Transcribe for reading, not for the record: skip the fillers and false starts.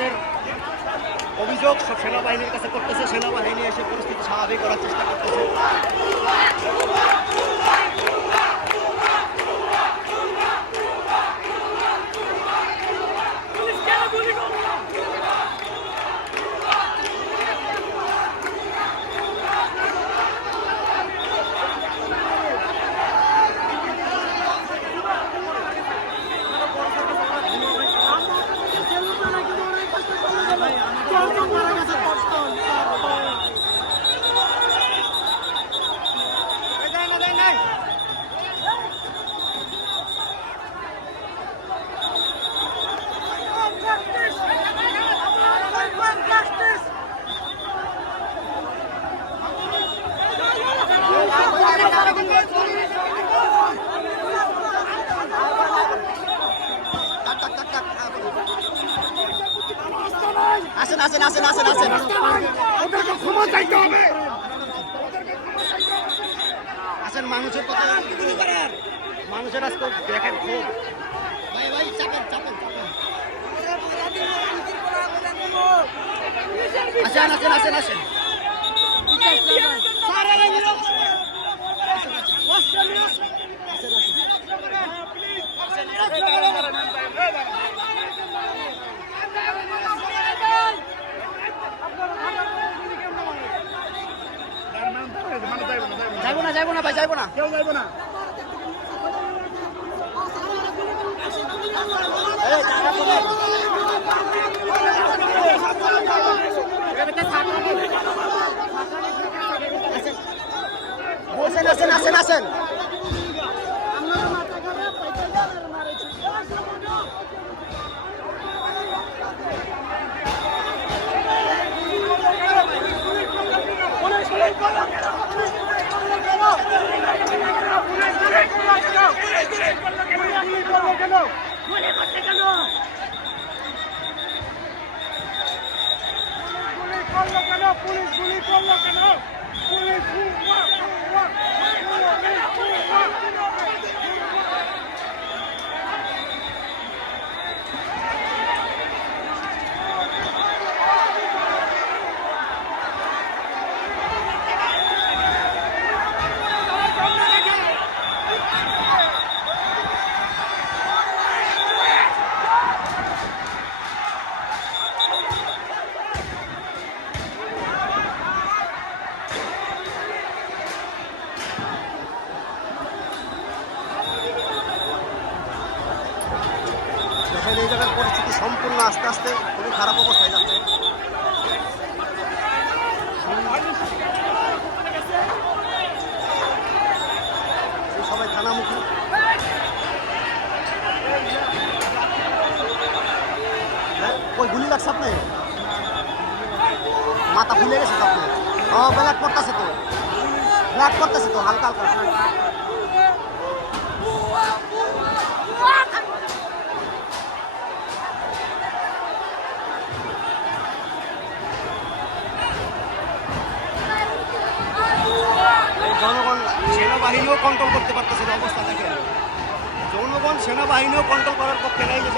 তাদের অভিযোগ সব সেনাবাহিনীর কাছে করতেছে, সেনাবাহিনী এসে পরিস্থিতি স্বাভাবিক করার চেষ্টা করতেছে। আসেন আসেন আসেন আসেন আসেন, ওদেরকে ক্ষমা চাইতে হবে। আসেন মানুষের কথা মানুষের আজকে দেখেন খুব ভাই ভাই চাপেন চাপেন চাপেন, আসেন আসেন আসেন আসেন। যাইবো না যাইবো না ভাই যাইবো না, কেউ যাইবো না। আসেন আসেন আসেন আসেন। পুলিশ গুলি করলো কেন? পুলিশ দেখেন এই জায়গার পরিস্থিতি সম্পূর্ণ আস্তে আস্তে খুবই খারাপ অবস্থায় যাচ্ছে। সবাই থানামুখী। ওই গুলি লাগছে আপনি, মাথা ফুলে গেছে তো আপনি। ও ব্লাড পড়তেছে তো, ব্লাড পড়তেছে তো হালকা হালকা। জনগণ সেনাবাহিনীও কন্ট্রোল করতে পারতেছে না, অবস্থা দেখেন। জনগণ সেনাবাহিনীও কন্ট্রোল করার পক্ষে নেই যে